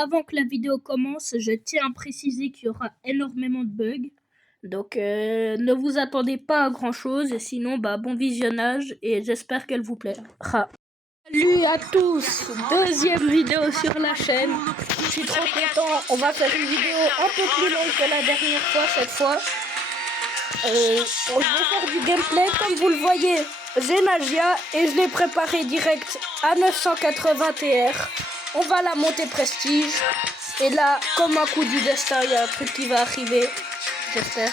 avant que la vidéo commence, je tiens à préciser qu'il y aura énormément de bugs. Donc ne vous attendez pas à grand chose, et sinon bon visionnage et j'espère qu'elle vous plaira. Salut à tous, deuxième vidéo sur la chaîne. Je suis trop content, on va faire une vidéo un peu plus longue que la dernière fois cette fois. Je vais faire du gameplay comme vous le voyez. J'ai Nagia et je l'ai préparé direct à 980 TR. On va la monter prestige. Et là, comme un coup du destin, il y a un truc qui va arriver. J'espère.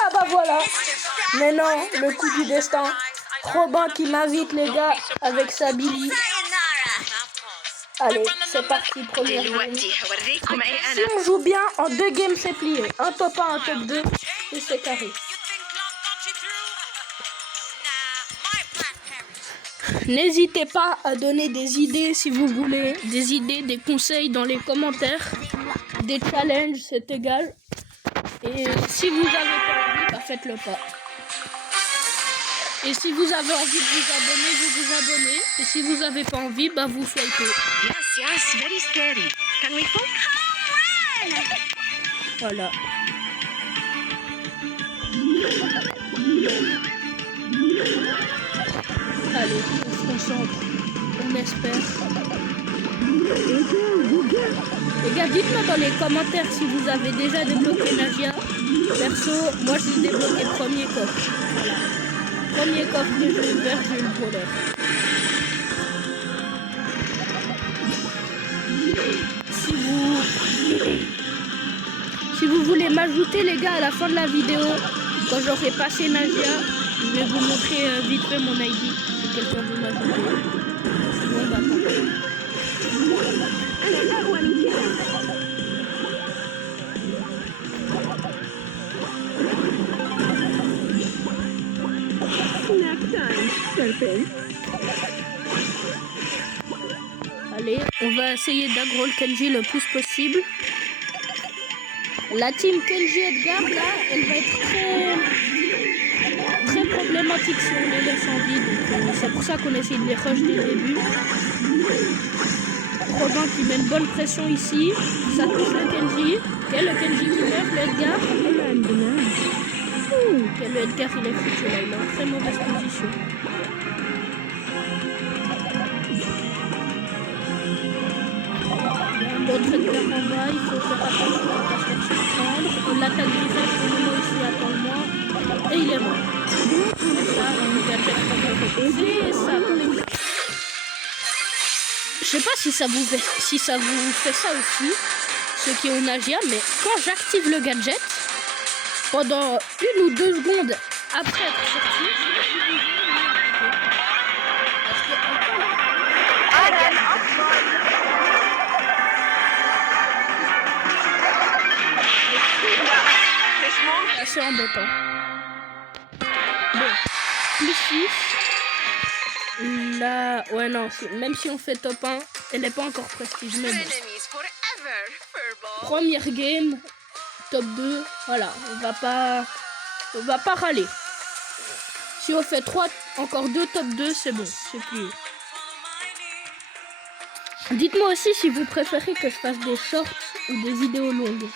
Ah bah voilà. Mais non, le coup du destin. Robin qui m'invite les gars avec sa Billy. Allez, c'est parti, première game. Si on joue bien, en 2 games c'est plié. Un top 1, un top 2, et c'est carré. N'hésitez pas à donner des idées si vous voulez, des idées, des conseils dans les commentaires, des challenges, c'est égal. Et si vous avez pas envie, faites-le pas. Et si vous avez envie de vous abonner, vous vous abonnez. Et si vous avez pas envie, vous swipez. Yes, very scary. Can we go? Voilà. Allez, on se concentre. On espère. Les gars, dites-moi dans les commentaires si vous avez déjà débloqué Nagia. Perso, moi j'ai débloqué le premier coffre. Voilà. Premier coffre que j'ai ouvert, j'ai eu le bonheur. Si vous voulez m'ajouter les gars à la fin de la vidéo, quand j'aurai passé Nagia, je vais vous montrer vite fait mon ID. Si quelqu'un veut m'ajouter. Bon tant pis. Allez, on va essayer d'aggro le Kenji le plus possible. La team Kenji Edgar là, elle va être très problématique si on les laisse en vie. Donc c'est pour ça qu'on essaie de les rush dès le début. Robin qui met une bonne pression ici. Ça touche le Kenji. Ok, le Kenji qui meurt, le Edgar. Ok, le Edgar il est foutu là, il est en très mauvaise position. L'autre Edgar en bas, il faut faire attention à ne pas se faire surprendre. On l'attaque direct au moment où il s'y attend le moins. Et il est mort. Et ça, on gadget qu'on va reposer. Et ça, je sais pas si ça vous fait ça aussi, ceux qui ont Nagia, mais quand j'active le gadget, pendant 1 ou 2 secondes après être sorti, c'est embêtant. Bon, plus 6. Là, ouais non, même si on fait top 1, elle n'est pas encore prestige. Mais bon. Première game, top 2, voilà, on va pas râler. Si on fait 3, encore 2 top 2, c'est bon, c'est plus. Dites-moi aussi si vous préférez que je fasse des shorts ou des vidéos longues.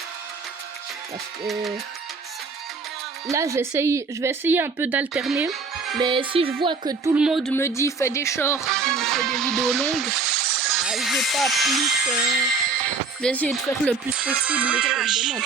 Parce que là, je vais essayer un peu d'alterner. Mais si je vois que tout le monde me dit fais des shorts ou fais des vidéos longues, je vais pas plus. Je vais essayer de faire le plus possible ce que je demande.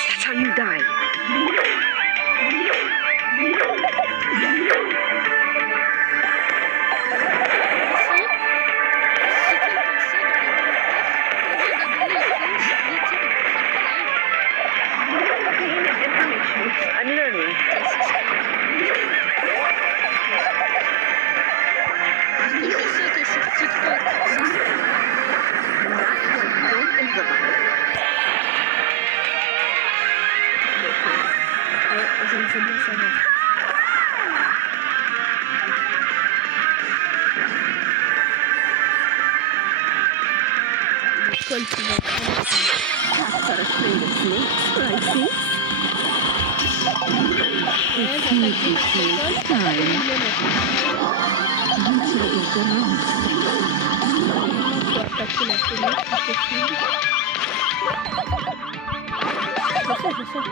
I'm learning. Parce que je sais que sur TikTok, je me fais bien savoir. L'école qui va prendre. attaquer la fenêtre, c'est possible. Je sais.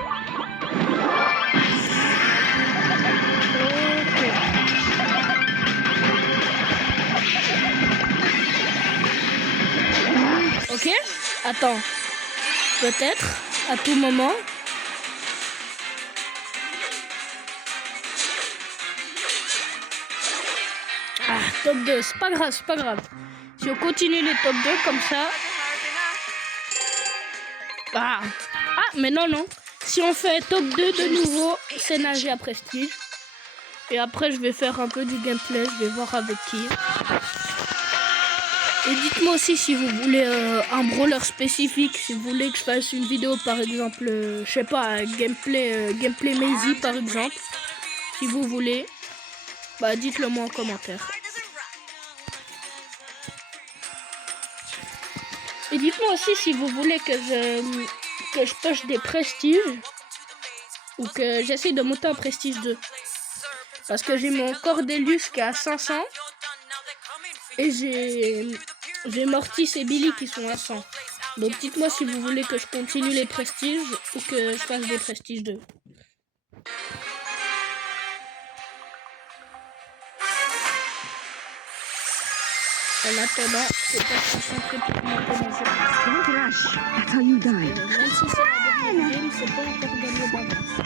Ok. Ok. Attends. Peut-être, à tout moment. Ah, top 2, c'est pas grave. Si on continue les top 2 comme ça... Ah, mais non. Si on fait top 2 de nouveau, c'est nager à prestige. Et après, je vais faire un peu du gameplay, je vais voir avec qui. Et dites-moi aussi si vous voulez un brawler spécifique, si vous voulez que je fasse une vidéo par exemple, je sais pas, gameplay Maisie par exemple. Si vous voulez, bah dites-le moi en commentaire. Et dites-moi aussi si vous voulez que je push des prestiges ou que j'essaye de monter en prestige 2. Parce que j'ai mon Cordelius qui est à 500 et j'ai Mortis et Billy qui sont à 100. Donc dites-moi si vous voulez que je continue les prestiges ou que je fasse des prestiges 2. En attendant, c'est pas concentré pour monter mon jeu. Don't rush. That's how you die. Même si c'est la dernière game, c'est pas encore gagné d'avance.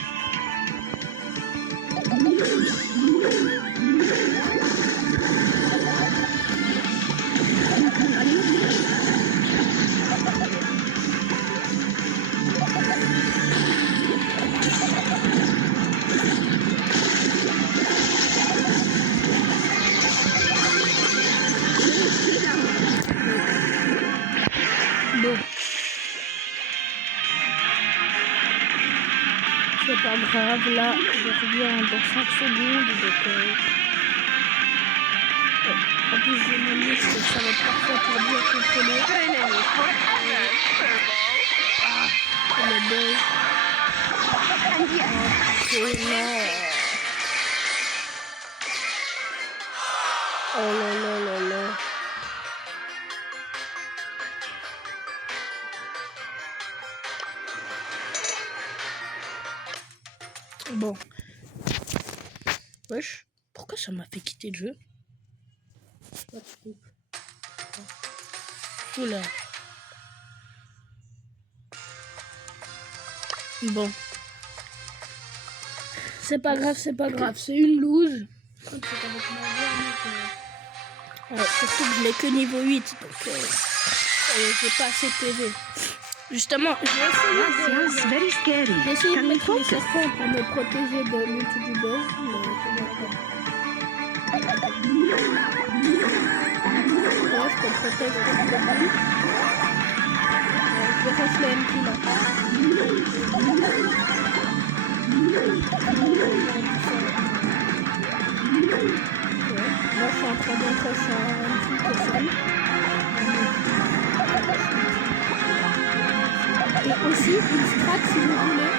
Bon. C'est pas grave, là, je reviens dans 5 secondes, donc en plus j'ai mon mix, ça va être parfait pour bien contrôler. Le buzz. Oh là là là là. Bon. Wesh, pourquoi ça m'a fait quitter le jeu? Oula. Bon. C'est pas grave, c'est une loose. Surtout que je l'ai que niveau 8, donc j'ai pas assez de PV. Justement, j'ai essayé de mettre les serpents pour me protéger de l'ulti du buzz, mais je peux protéger le début. Je reste le MP là. Moi je suis en train d'entrer sur un MP tout seul. Et aussi une strat si vous voulez,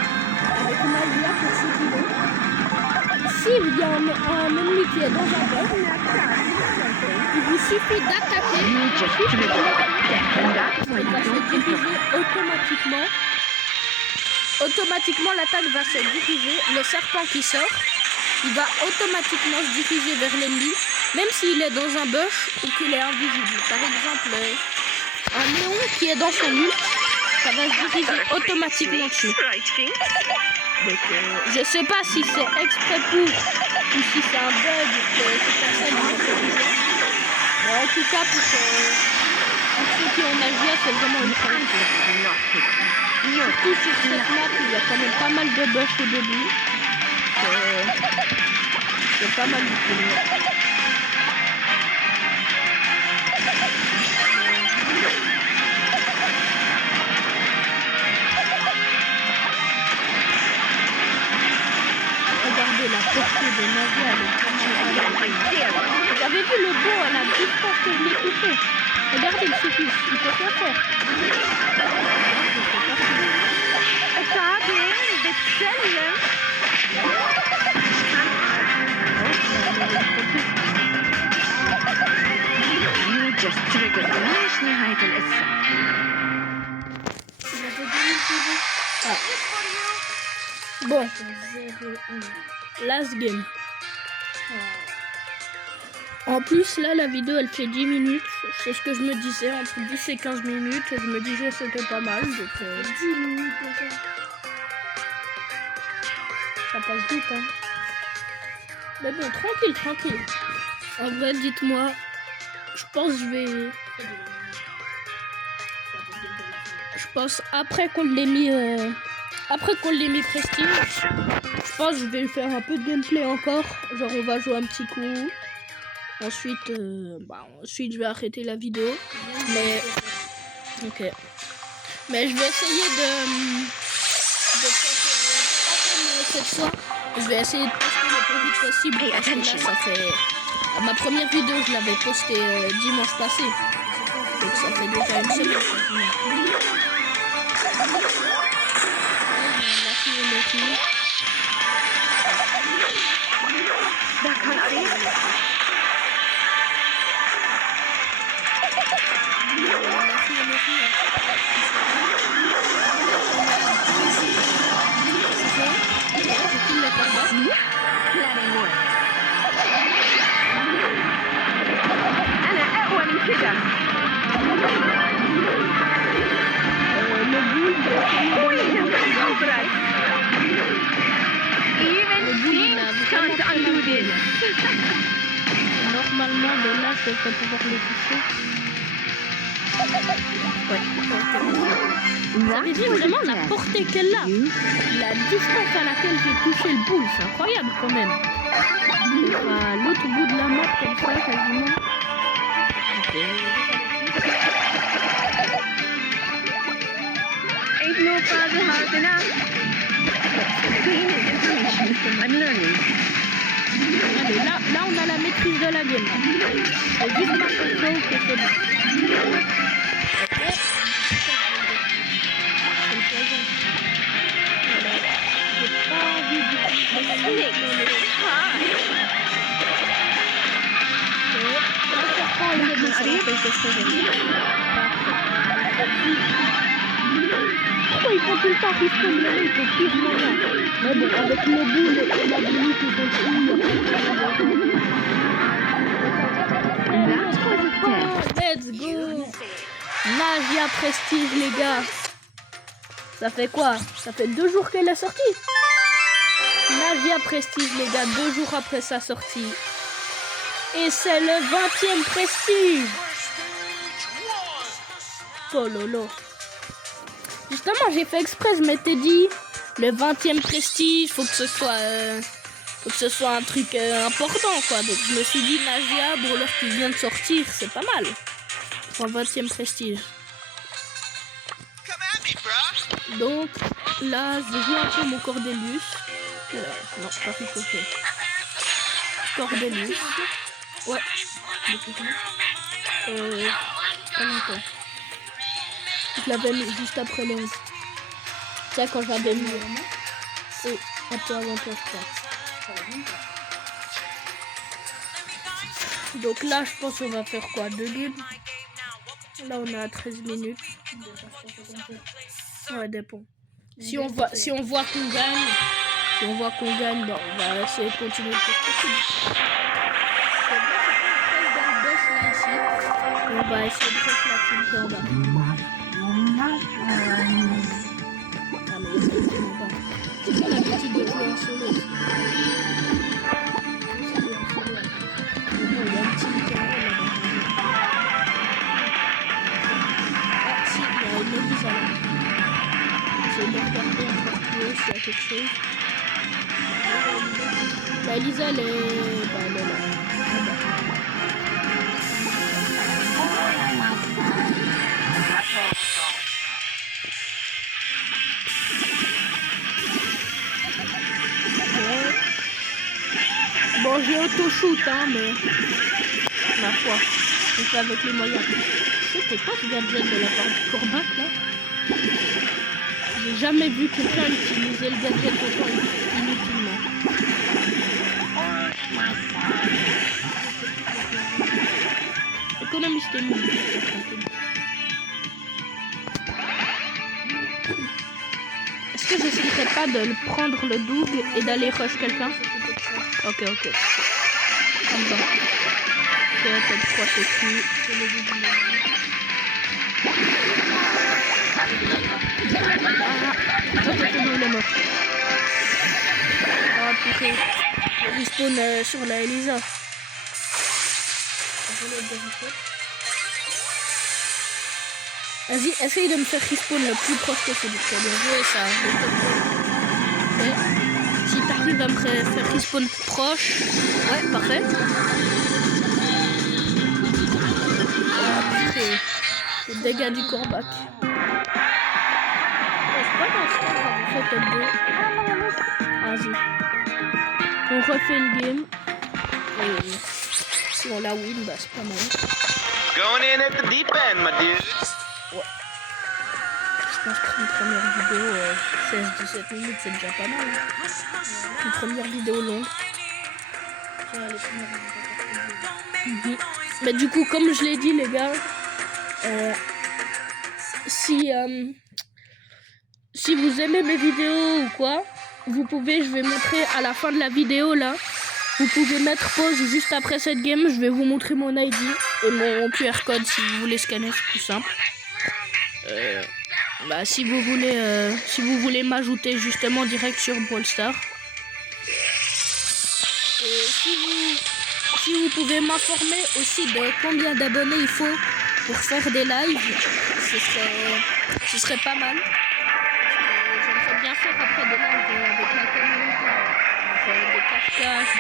avec une Alia pour ceux qui veulent. S'il y a un ennemi qui est dans un bug, il vous suffit d'attaquer. Il va se diriger automatiquement. Automatiquement l'attaque va se diriger. Le serpent qui sort, il va automatiquement se diriger vers l'ennemi, même s'il est dans un bush ou qu'il est invisible. Par exemple, un néon qui est dans son ult, ça va se diriger automatiquement dessus. Donc, je sais pas si c'est exprès pour ou si c'est un bug que c'est personne qui fait ça. En tout cas, pour ceux qui ont Agia, c'est vraiment une chance. Surtout sur cette map, il y a quand même pas mal de bugs au début. C'est pas mal du tout. Regardez la portée de Nadia, elle est vraiment... Vous avez vu le bon à la distance que je l'ai touché. Regardez le suffit, il peut rien faire. You just just triggered ليش نهاية القصة؟ Ah. Bon. Last game. En plus, là, la vidéo, elle fait 10 minutes. C'est ce que je me disais, entre 10 et 15 minutes. Et je me disais c'était pas mal. Donc, 10 minutes déjà. Ça passe vite, hein. Mais bon, tranquille, tranquille. En vrai, dites-moi. Je pense que je vais... Je pense après qu'on l'ait mis... Après qu'on l'ait mis prestige, je pense que je vais faire un peu de gameplay encore. Genre on va jouer un petit coup. Ensuite, ensuite je vais arrêter la vidéo. Mais ok. Mais je vais essayer de faire cette fois. Je vais essayer de poster le plus vite possible. Parce que là, ça fait. Ma première vidéo, je l'avais postée dimanche passé. Donc ça fait déjà une semaine. ده كان قريب. planning more. أنا أقوى من كده. Poison cobras. Even things can't undo this. Normalement, de là, je devrais pouvoir les toucher. Ouais. Vous avez vu vraiment la portée qu'elle a. La distance à laquelle j'ai touché le boule, c'est incroyable quand même. À l'autre bout de la map comme ça, quasiment. Ain't no father hard enough. I'm learning. Allez, là on a la maîtrise de la game. C'est juste ma contrôle que c'est bon. Pourquoi ils font tout le temps respawn le mec au pire moment? Mais bon, avec les boules et la limite, ils sont tous. Let's go! Nagia Prestige, les gars. Ça fait quoi? Ça fait 2 jours qu'elle est sortie. Nagia Prestige, les gars, 2 jours après sa sortie. Et c'est le 20e prestige. Oh lolo. Justement, j'ai fait exprès, je m'étais dit, le 20e prestige, faut que ce soit un truc important, quoi. Donc je me suis dit, Nagia, Brawler qui vient de sortir, c'est pas mal. Pour un 20e prestige. Donc là, je joue un peu mon Cordelius. Non, pas Ricochet. Cordelius. Ouais. Pas longtemps. Je l'avais mis juste après le 11. Tu sais, quand j'avais mis. Oui, un peu avant toi, je crois. Donc là, je pense qu'on va faire quoi? 2 games. Là, on est à 13 minutes. Ouais, dépend. Si on voit qu'on gagne, bon, on va essayer de continuer le plus possible. On va essayer de faire la team qui est en bas. Ah mais il y a absolument pas. C'est pas l'habitude de jouer en solo. Il y a une team qui est en haut là-bas. Ah si, il y a une Elisa là. J'essaie de regarder encore plus haut s'il y a quelque chose. La Elisa elle est... Bah elle est là. Bon, j'ai auto-shoot, hein, mais ma foi, je fais avec les moyens. C'était quoi ce gadget de la part du Corbac, là? J'ai jamais vu quelqu'un utiliser le gadget autant inutilement. Et mais c'était nul. Est-ce que j'essayerais pas de le prendre le Doug et d'aller rush quelqu'un? Ok. Comme ça. Ok, top 3 c'est qui? Ok, c'est bon, il est mort. Ah putain, il respawn sur la Elisa. Vas-y, essaye de me faire respawn le plus proche possible. Tu as bien joué ça. Ok. Si t'arrives à me faire respawn proche, ouais, parfait. Ah putain, le dégât du corbac. C'est pas grave, on fait top 2. Vas-y. On refait le game. Et si on la win, bah c'est pas mal. Going in at the deep end, my dude. Ouais. Je pense qu'une première vidéo 16-17 minutes, c'est déjà pas mal. Une première vidéo longue. Mais du coup, comme je l'ai dit, les gars, si vous aimez mes vidéos ou quoi, vous pouvez, je vais montrer à la fin de la vidéo là, vous pouvez mettre pause juste après cette game, je vais vous montrer mon ID et mon QR code si vous voulez scanner, c'est plus simple. Bah si vous voulez m'ajouter justement direct sur Brawl Stars. Et si vous pouvez m'informer aussi de combien d'abonnés il faut pour faire des lives, ce serait pas mal. J'aimerais bien faire après des lives avec la communauté, des cache-cache.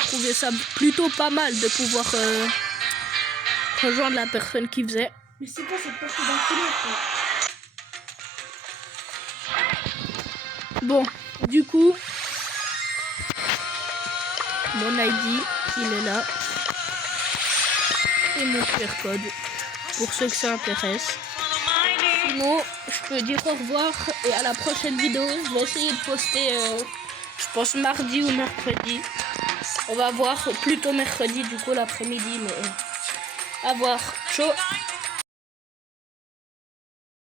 Je trouvais ça plutôt pas mal de pouvoir rejoindre la personne qui faisait. Mais c'est quoi cette partie d'enculé, frère? Bon, du coup, mon ID, il est là. Et mon QR code, pour ceux que ça intéresse. Sinon, je peux dire au revoir et à la prochaine vidéo. Je vais essayer de poster, je pense mardi ou mercredi. On va voir, plutôt mercredi, du coup, l'après-midi, mais à voir. Ciao!